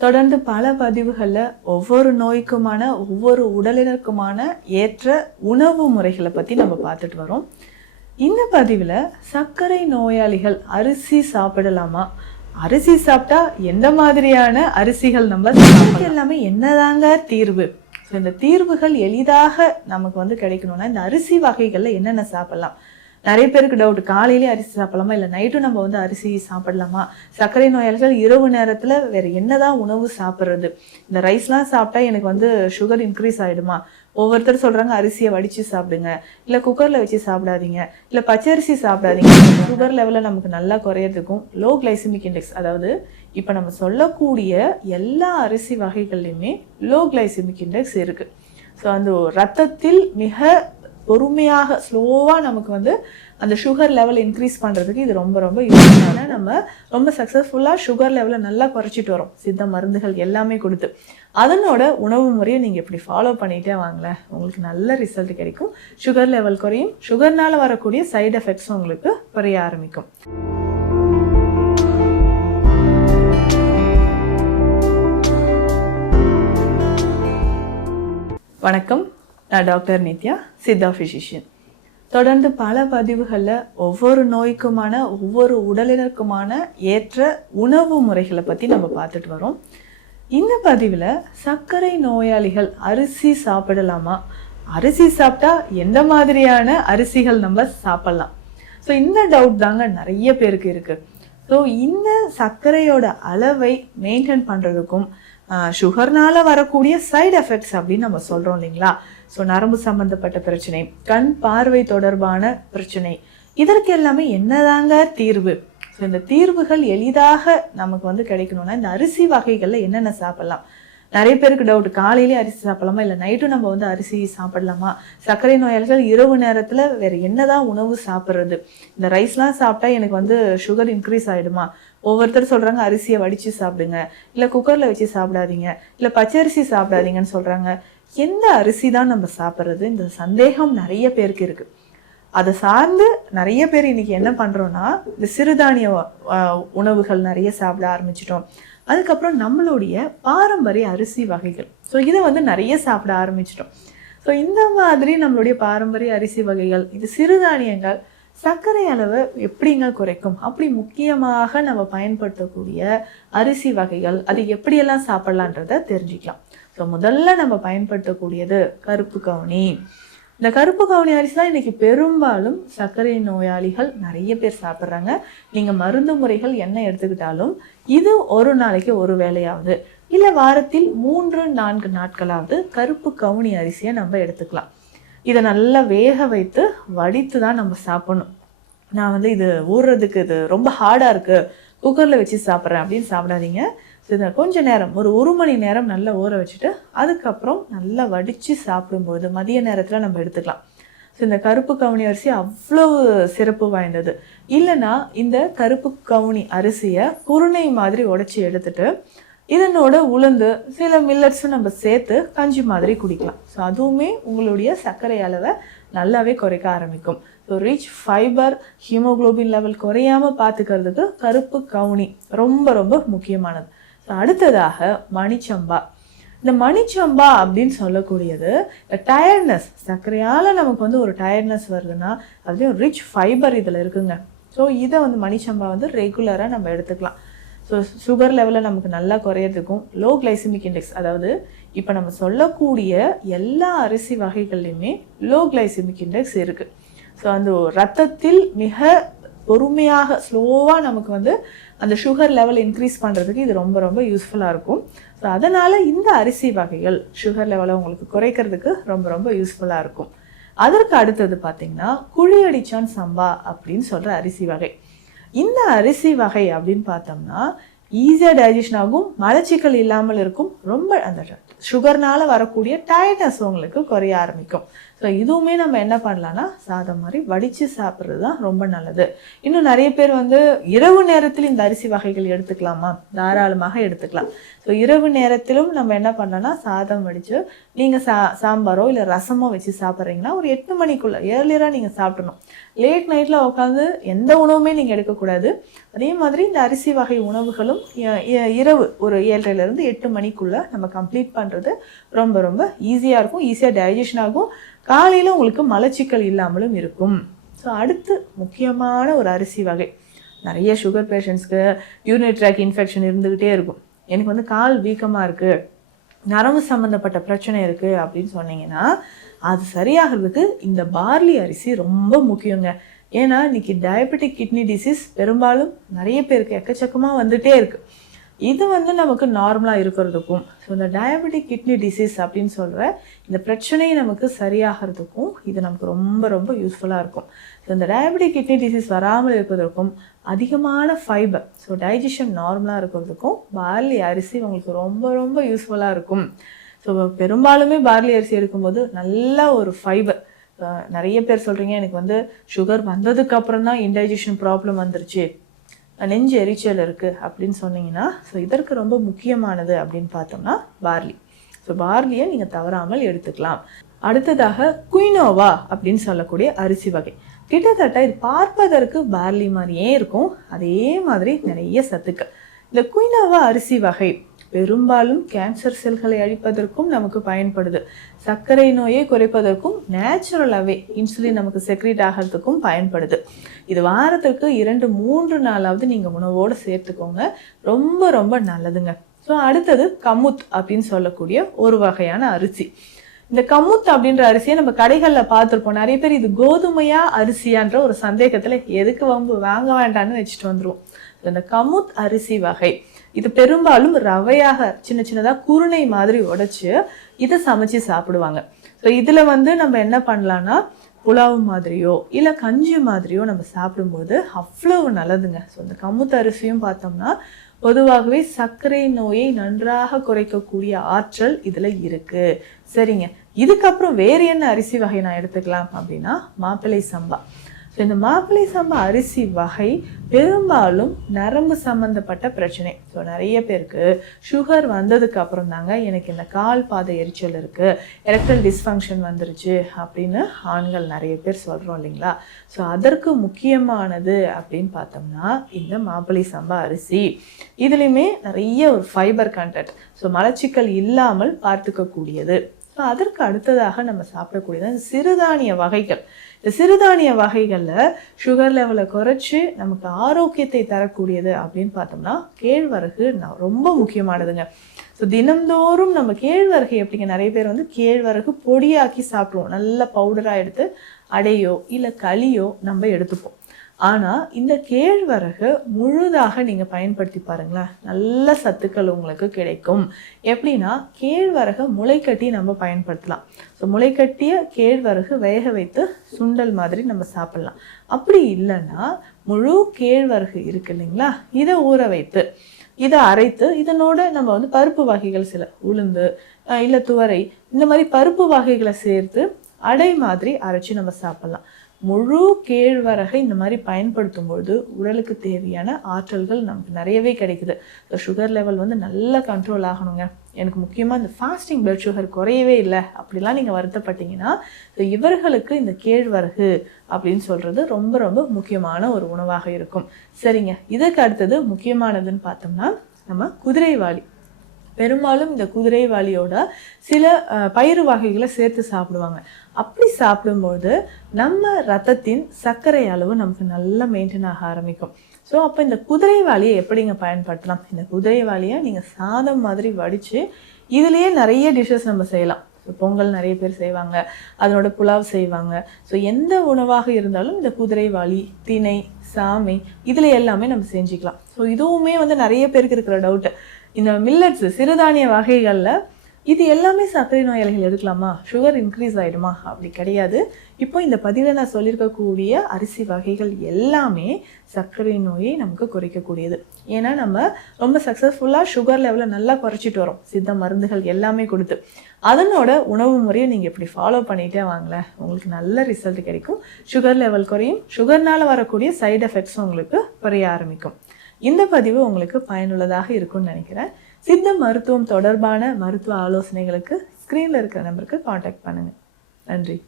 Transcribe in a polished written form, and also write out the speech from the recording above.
தொடர்ந்து பல பதிவுகளில் ஒவ்வொரு நோய்க்குமான ஒவ்வொரு உடலினருக்குமான ஏற்ற உணவு முறைகளை பற்றி நம்ம பார்த்துட்டு வரோம். இந்த பதிவில் சர்க்கரை நோயாளிகள் அரிசி சாப்பிடலாமா, அரிசி சாப்பிட்டா எந்த மாதிரியான அரிசிகள் நம்ம எல்லாமே என்னதாங்க தீர்வு? ஸோ இந்த தீர்வுகள் எளிதாக நமக்கு கிடைக்கணும்னா இந்த அரிசி வகைகளில் என்னென்ன சாப்பிடலாம்? நிறைய பேருக்கு டவுட், காலையிலே அரிசி சாப்பிடலாமா இல்லை நைட்டும் நம்ம அரிசி சாப்பிடலாமா? சர்க்கரை நோயாளிகள் இரவு நேரத்தில் வேறு என்னதான் உணவு சாப்பிட்றது? இந்த ரைஸ்லாம் சாப்பிட்டா எனக்கு சுகர் இன்க்ரீஸ் ஆகிடுமா? ஒவ்வொருத்தர் சொல்கிறாங்க அரிசியை வடித்து சாப்பிடுங்க, இல்லை குக்கரில் வச்சு சாப்பிடாதீங்க, இல்லை பச்சரிசி சாப்பிடாதீங்க. சுகர் லெவலில் நமக்கு நல்லா குறையிறதுக்கும் லோ கிளைசிமிக் இண்டெக்ஸ், அதாவது இப்போ நம்ம சொல்லக்கூடிய எல்லா அரிசி வகைகள்லையுமே லோ கிளைசிமிக் இண்டெக்ஸ் இருக்குது. ஸோ அந்த ரத்தத்தில் மிக பொறுமையாக ஸ்லோவாக நமக்கு அந்த சுகர் லெவல் இன்க்ரீஸ் பண்ணுறதுக்கு இது ரொம்ப ரொம்ப யூஸ்ஃபுல்லான, நம்ம ரொம்ப சக்ஸஸ்ஃபுல்லாக சுகர் லெவலை நல்லா குறைச்சிட்டு வரோம் சித்த மருந்துகள் எல்லாமே கொடுத்து. அதனோட உணவு முறையை நீங்கள் இப்படி ஃபாலோ பண்ணிகிட்டே வாங்களேன், உங்களுக்கு நல்ல ரிசல்ட் கிடைக்கும். சுகர் லெவல் குறையும், சுகர்னால் வரக்கூடிய சைடு எஃபெக்ட்ஸும் உங்களுக்கு குறைய ஆரம்பிக்கும். வணக்கம், நான் டாக்டர் நித்யா, சித்தா ஃபிசிஷியன். தொடர்ந்து பல பதிவுகளில் ஒவ்வொரு நோய்க்குமான ஒவ்வொரு உடலினருக்குமான ஏற்ற உணவு முறைகளை பற்றி நம்ம பார்த்துட்டு வரோம். இந்த பதிவில் சர்க்கரை நோயாளிகள் அரிசி சாப்பிடலாமா, அரிசி சாப்பிட்டா எந்த மாதிரியான அரிசிகள் நம்ம சாப்பிடலாம்? ஸோ இந்த டவுட் தாங்க நிறைய பேருக்கு இருக்குது. ஸோ இந்த சர்க்கரையோட அளவை மெயின்டைன் பண்ணுறதுக்கும் சுகர்னால வரக்கூடிய சைடு எஃபெக்ட்ஸ் அப்படின்னு நம்ம சொல்கிறோம் இல்லைங்களா? ஸோ நரம்பு சம்பந்தப்பட்ட பிரச்சனை, கண் பார்வை தொடர்பான பிரச்சனை, இதற்கு எல்லாமே என்னதாங்க தீர்வு? ஸோ இந்த தீர்வுகள் எளிதாக நமக்கு கிடைக்கணும்னா இந்த அரிசி வகைகளில் என்னென்ன சாப்பிடலாம்? நிறைய பேருக்கு டவுட், காலையிலே அரிசி சாப்பிடலாமா இல்லை நைட்டும் நம்ம அரிசி சாப்பிடலாமா? சர்க்கரை நோயாளிகள் இரவு நேரத்தில் வேறு என்னதான் உணவு சாப்பிட்றது? இந்த ரைஸ்லாம் சாப்பிட்டா எனக்கு சுகர் இன்க்ரீஸ் ஆகிடுமா? ஒவ்வொருத்தர் சொல்கிறாங்க அரிசியை வடித்து சாப்பிடுங்க, இல்லை குக்கரில் வச்சு சாப்பிடாதீங்க, இல்லை பச்சரிசி சாப்பிடாதீங்கன்னு சொல்கிறாங்க. எந்த அரிசி தான் நம்ம சாப்பிட்றது? இந்த சந்தேகம் நிறைய பேருக்கு இருக்குது. அதை சார்ந்து நிறைய பேர் இன்னைக்கு என்ன பண்ணுறோன்னா, இந்த சிறுதானிய உணவுகள் நிறைய சாப்பிட ஆரம்பிச்சிட்டோம். அதுக்கப்புறம் நம்மளுடைய பாரம்பரிய அரிசி வகைகள், ஸோ இதை நிறைய சாப்பிட ஆரம்பிச்சிட்டோம். ஸோ இந்த மாதிரி நம்மளுடைய பாரம்பரிய அரிசி வகைகள், இது சிறுதானியங்கள் சர்க்கரை அளவை எப்படிங்க குறைக்கும்? அப்படி முக்கியமாக நம்ம பயன்படுத்தக்கூடிய அரிசி வகைகள் அது எப்படியெல்லாம் சாப்பிடலான்றத தெரிஞ்சுக்கலாம். ஸோ முதல்ல நம்ம பயன்படுத்தக்கூடியது கருப்பு கவுனி. இந்த கருப்பு கவுனி அரிசி தான் இன்னைக்கு பெரும்பாலும் சர்க்கரை நோயாளிகள் நிறைய பேர் சாப்பிட்றாங்க. நீங்கள் மருந்து முறைகள் என்ன எடுத்துக்கிட்டாலும் இது ஒரு நாளைக்கு ஒரு வேளையாவது இல்லை வாரத்தில் 3-4 நாட்களாவது கருப்பு கவுனி அரிசியை நம்ம எடுத்துக்கலாம். இதை நல்லா வேக வைத்து வடித்து தான் நம்ம சாப்பிடணும். நான் இது ஊறுறதுக்கு இது ரொம்ப ஹார்டாக இருக்குது, குக்கரில் வச்சு சாப்பிட்றேன் அப்படின்னு சாப்பிடாதீங்க. இதை கொஞ்சம் நேரம், ஒரு மணி நேரம் நல்லா ஊற வச்சுட்டு அதுக்கப்புறம் நல்லா வடித்து சாப்பிடும்போது மதிய நேரத்தில் நம்ம எடுத்துக்கலாம். ஸோ இந்த கருப்பு கவுனி அரிசி அவ்வளவு சிறப்பு வாய்ந்தது. இல்லைன்னா இந்த கருப்பு கவுனி அரிசியை குருணை மாதிரி உடைச்சி எடுத்துட்டு இதனோட உளுந்து சில மில்லட்ஸும் நம்ம சேர்த்து கஞ்சி மாதிரி குடிக்கலாம். ஸோ அதுவுமே உங்களுடைய சர்க்கரை அளவை நல்லாவே குறைக்க ஆரம்பிக்கும். So rich fibre, haemoglobin level குறையாமல் பார்த்துக்கிறதுக்கு கருப்பு கவுனி ரொம்ப ரொம்ப முக்கியமானது. ஸோ அடுத்ததாக மணிச்சம்பா. இந்த மணிச்சம்பா அப்படின்னு சொல்லக்கூடியது இந்த டயர்ட்னஸ், சர்க்கரையால் நமக்கு ஒரு டயர்ட்னஸ் வருதுன்னா அதுலேயும் ரிச் ஃபைபர் இதில் இருக்குங்க. ஸோ இதை மணிச்சம்பா ரெகுலராக நம்ம எடுத்துக்கலாம். ஸோ சுகர் லெவலில் நமக்கு நல்லா குறையிறதுக்கும் லோ கிளைசிமிக் இண்டெக்ஸ், அதாவது இப்போ நம்ம சொல்லக்கூடிய எல்லா அரிசி வகைகள்லையுமே லோ கிளைசிமிக் இண்டெக்ஸ் இருக்குது. ஸோ அந்த ரத்தத்தில் மிக பொறுமையாக ஸ்லோவாக நமக்கு அந்த சுகர் லெவல் இன்க்ரீஸ் பண்ணுறதுக்கு இது ரொம்ப ரொம்ப யூஸ்ஃபுல்லாக இருக்கும். ஸோ அதனால் இந்த அரிசி வகைகள் சுகர் லெவலை உங்களுக்கு குறைக்கிறதுக்கு ரொம்ப ரொம்ப யூஸ்ஃபுல்லாக இருக்கும். அதற்கு அடுத்தது பார்த்திங்கன்னா குழியடிச்சான் சம்பா அப்படின்னு சொல்கிற அரிசி வகை. இந்த அரிசி வகை அப்படின்னு பார்த்தோம்னா ஈஸியாக டைஜஷன் ஆகும், மலச்சிக்கல் இல்லாமல் இருக்கும், ரொம்ப அந்த சுகர்னால வரக்கூடிய டயர்ட்னஸ் உங்களுக்கு குறைய ஆரம்பிக்கும். ஸோ இதுவுமே நம்ம என்ன பண்ணலாம்னா சாதம் மாதிரி வடித்து சாப்பிட்றது தான் ரொம்ப நல்லது. இன்னும் நிறைய பேர் வந்து இரவு நேரத்தில் இந்த அரிசி வகைகள் எடுத்துக்கலாமா? தாராளமாக எடுத்துக்கலாம். ஸோ இரவு நேரத்திலும் நம்ம என்ன பண்ணலாம்னா சாதம் வடித்து நீங்கள் சாம்பாரோ இல்லை ரசமோ வச்சு சாப்பிட்றீங்கன்னா ஒரு 8 மணிக்குள்ளே ஏர்லியராக நீங்கள் சாப்பிடணும். லேட் நைட்டில் உட்காந்து எந்த உணவுமே நீங்கள் எடுக்கக்கூடாது. அதே மாதிரி இந்த அரிசி வகை உணவுகளும் இரவு ஒரு 7:30லேருந்து 8 மணிக்குள்ளே நம்ம கம்ப்ளீட் பண்ணுறது ரொம்ப ரொம்ப ஈஸியாக இருக்கும். ஈஸியாக டைஜஷன் ஆகும். காலையில் உங்களுக்கு மலச்சிக்கல் இல்லாமலும் இருக்கும். ஸோ அடுத்து முக்கியமான ஒரு அரிசி வகை, நிறைய சுகர் பேஷண்ட்ஸ்க்கு யூரினரி ட்ராக் இன்ஃபெக்ஷன் இருந்துக்கிட்டே இருக்கும். எனக்கு வந்து கால் வீக்கமாக இருக்குது, நரம்பு சம்மந்தப்பட்ட பிரச்சனை இருக்குது அப்படின்னு சொன்னீங்கன்னா அது சரியாகிறதுக்கு இந்த பார்லி அரிசி ரொம்ப முக்கியங்க. ஏன்னா இன்னைக்கு டயபெட்டிக் கிட்னி டிசீஸ் பெரும்பாலும் நிறைய பேருக்கு எக்கச்சக்கமாக வந்துட்டே இருக்குது. இது வந்து நமக்கு நார்மலாக இருக்கிறதுக்கும், ஸோ இந்த டயபெட்டிக் கிட்னி டிசீஸ் அப்படின்னு சொல்கிற இந்த பிரச்சனையை நமக்கு சரியாகிறதுக்கும் இது நமக்கு ரொம்ப ரொம்ப யூஸ்ஃபுல்லாக இருக்கும். ஸோ இந்த டயபெட்டிக் கிட்னி டிசீஸ் வராமல் இருக்கிறதுக்கும் அதிகமான ஃபைபர், ஸோ டைஜஷன் நார்மலாக இருக்கிறதுக்கும் பார்லி அரிசி உங்களுக்கு ரொம்ப ரொம்ப யூஸ்ஃபுல்லாக இருக்கும். ஸோ பெரும்பாலுமே பார்லி அரிசி எடுக்கும்போது நல்ல ஒரு ஃபைபர். நிறைய பேர் சொல்கிறீங்க எனக்கு வந்து சுகர் வந்ததுக்கப்புறம் தான் இன்டைஜஷன் ப்ராப்ளம் வந்துருச்சு, நெஞ்சு எரிச்சல் இருக்குது அப்படின்னு சொன்னீங்கன்னா ஸோ இதற்கு ரொம்ப முக்கியமானது அப்படின்னு பார்த்தோம்னா பார்லி. ஸோ பார்லியை நீங்கள் தவறாமல் எடுத்துக்கலாம். அடுத்ததாக குயினோவா அப்படின்னு சொல்லக்கூடிய அரிசி வகை. கிட்டத்தட்ட இது பார்ப்பதற்கு பார்லி மாதிரியே இருக்கும், அதே மாதிரி நிறைய சத்துக்கள். இந்த குயினோவா அரிசி வகை பெரும்பாலும் கேன்சர் செல்களை அழிப்பதற்கும் நமக்கு பயன்படுது. சர்க்கரை நோயை குறைப்பதற்கும் நேச்சுரலாகவே இன்சுலின் நமக்கு செக்ரேட் ஆகிறதுக்கும் பயன்படுது. இது வாரத்துக்கு 2-3 நாளாவது நீங்கள் உணவோடு சேர்த்துக்கோங்க, ரொம்ப ரொம்ப நல்லதுங்க. ஸோ அடுத்தது கமுத் அப்படின்னு சொல்லக்கூடிய ஒரு வகையான அரிசி. இந்த கமுத் அப்படின்ற அரிசியை நம்ம கடைகளில் பார்த்துருப்போம். நிறைய பேர் இது கோதுமையா அரிசியான்ற ஒரு சந்தேகத்தில் எதுக்கு வாங்க வேண்டான்னு வச்சுட்டு வந்துருவோம். இந்த கமுத் அரிசி வகை இது பெரும்பாலும் ரவையாக சின்ன சின்னதாக குருணை மாதிரி உடைச்சு இதை சமைச்சு சாப்பிடுவாங்க. ஸோ இதில் வந்து நம்ம என்ன பண்ணலான்னா புலாவு மாதிரியோ இல்லை கஞ்சி மாதிரியோ நம்ம சாப்பிடும்போது அவ்வளவு நல்லதுங்க. ஸோ இந்த கமுத் அரிசியும் பார்த்தோம்னா பொதுவாகவே சர்க்கரை நோயை நன்றாக குறைக்கக்கூடிய ஆற்றல் இதில் இருக்குது. சரிங்க, இதுக்கப்புறம் வேறு என்ன அரிசி வகை நான் எடுத்துக்கலாம் அப்படின்னா மாப்பிள்ளை சம்பா. ஸோ இந்த மாப்பிள்ளை சம்பா அரிசி வகை பெரும்பாலும் நரம்பு சம்மந்தப்பட்ட பிரச்சனை. ஸோ நிறைய பேருக்கு சுகர் வந்ததுக்கு அப்புறம் தாங்க எனக்கு இந்த கால் பாதை எரிச்சல் இருக்குது, எரெக்டல் டிஸ்ஃபங்க்ஷன் வந்துருச்சு அப்படின்னு ஆண்கள் நிறைய பேர் சொல்கிறோம் இல்லைங்களா. ஸோ அதற்கு முக்கியமானது அப்படின்னு பார்த்தோம்னா இந்த மாப்பிள்ளை சம்பா அரிசி. இதுலேயுமே நிறைய ஒரு ஃபைபர் கண்டென்ட், ஸோ மலச்சிக்கல் இல்லாமல் பார்த்துக்கக்கூடியது. ஸோ அதற்கு அடுத்ததாக நம்ம சாப்பிடக்கூடியது சிறுதானிய வகைகள். இந்த சிறுதானிய வகைகளில் சுகர் லெவலை குறைச்சி நமக்கு ஆரோக்கியத்தை தரக்கூடியது அப்படின்னு பார்த்தோம்னா கேழ்வரகு ரொம்ப முக்கியமானதுங்க. ஸோ தினந்தோறும் நம்ம கேழ்வரகு எப்படிங்க, நிறைய பேர் வந்து கேழ்வரகு பொடியாக்கி சாப்பிடுவோம், நல்ல பவுடராக எடுத்து அடையோ இல்லை களியோ நம்ம எடுத்துப்போம். ஆனால் இந்த கேழ்வரகு முழுதாக நீங்கள் பயன்படுத்தி பாருங்களேன், நல்ல சத்துக்கள் உங்களுக்கு கிடைக்கும். எப்படின்னா கேழ்வரகை முளைக்கட்டி நம்ம பயன்படுத்தலாம். ஸோ முளைக்கட்டிய கேழ்வரகு வேக வைத்து சுண்டல் மாதிரி நம்ம சாப்பிட்லாம். அப்படி இல்லைன்னா முழு கேழ்வரகு இருக்கு இல்லைங்களா, இதை ஊற வைத்து இதை அரைத்து இதனோட நம்ம வந்து பருப்பு வகைகள் சில உளுந்து இல்லை துவரை இந்த மாதிரி பருப்பு வகைகளை சேர்த்து அடை மாதிரி அரைச்சி நம்ம சாப்பிட்லாம். முழு கேழ்வரகை இந்த மாதிரி பயன்படுத்தும் பொழுது உடலுக்கு தேவையான ஆற்றல்கள் நமக்கு நிறையவே கிடைக்குது. ஸோ சுகர் லெவல் வந்து நல்லா கண்ட்ரோல் ஆகணுங்க. எனக்கு முக்கியமாக இந்த ஃபாஸ்டிங் பிளட் சுகர் குறையவே இல்லை அப்படிலாம் நீங்கள் வருத்தப்பட்டீங்கன்னா ஸோ இவர்களுக்கு இந்த கேழ்வரகு அப்படின்னு சொல்கிறது ரொம்ப ரொம்ப முக்கியமான ஒரு உணவாக இருக்கும். சரிங்க, இதுக்கு அடுத்தது முக்கியமானதுன்னு பார்த்தோம்னா நம்ம குதிரைவாலி. பெரும்பாலும் இந்த குதிரைவாலியோட சில பயிறு வகைகளை சேர்த்து சாப்பிடுவாங்க. அப்படி சாப்பிடும்போது நம்ம ரத்தத்தின் சர்க்கரை அளவு நமக்கு நல்லா மெயின்டைன் ஆக ஆரம்பிக்கும். ஸோ அப்போ இந்த குதிரைவாலியை எப்படிங்க பயன்படுத்தலாம்? இந்த குதிரைவாலியை நீங்கள் சாதம் மாதிரி வடித்து இதுலேயே நிறைய டிஷ்ஷஸ் நம்ம செய்யலாம். பொங்கல் நிறைய பேர் செய்வாங்க, அதனோட புலாவ் செய்வாங்க. ஸோ எந்த உணவாக இருந்தாலும் இந்த குதிரைவாலி, திணை, சாமை இதில் எல்லாமே நம்ம செஞ்சுக்கலாம். ஸோ இதுவுமே வந்து நிறைய பேருக்கு இருக்கிற டவுட்டு, இந்த மில்லட்ஸ் சிறுதானிய வகைகளில் இது எல்லாமே சர்க்கரை நோயாளிகள் எடுக்கலாமா, சுகர் இன்க்ரீஸ் ஆகிடுமா? அப்படி கிடையாது. இப்போ இந்த பதிவில் நான் சொல்லியிருக்கக்கூடிய அரிசி வகைகள் எல்லாமே சர்க்கரை நோயை நமக்கு குறைக்கக்கூடியது. ஏன்னா நம்ம ரொம்ப சக்ஸஸ்ஃபுல்லாக சுகர் லெவலை நல்லா குறைச்சிட்டு வரோம், சித்த மருந்துகள் எல்லாமே கொடுத்து. அதனோட உணவு முறையை நீங்கள் இப்படி ஃபாலோ பண்ணிகிட்டே வாங்களேன், உங்களுக்கு நல்ல ரிசல்ட் கிடைக்கும். சுகர் லெவல் குறையும், சுகர்னால் வரக்கூடிய சைடு எஃபெக்ட்ஸும் உங்களுக்கு குறைய ஆரம்பிக்கும். இந்த பதிவு உங்களுக்கு பயனுள்ளதாக இருக்கும்னு நினைக்கிறேன். சித்த மருத்துவம் தொடர்பான மருத்துவ ஆலோசனைகளுக்கு ஸ்க்ரீனில் இருக்கிற நம்பருக்கு காண்டாக்ட் பண்ணுங்கள். நன்றி.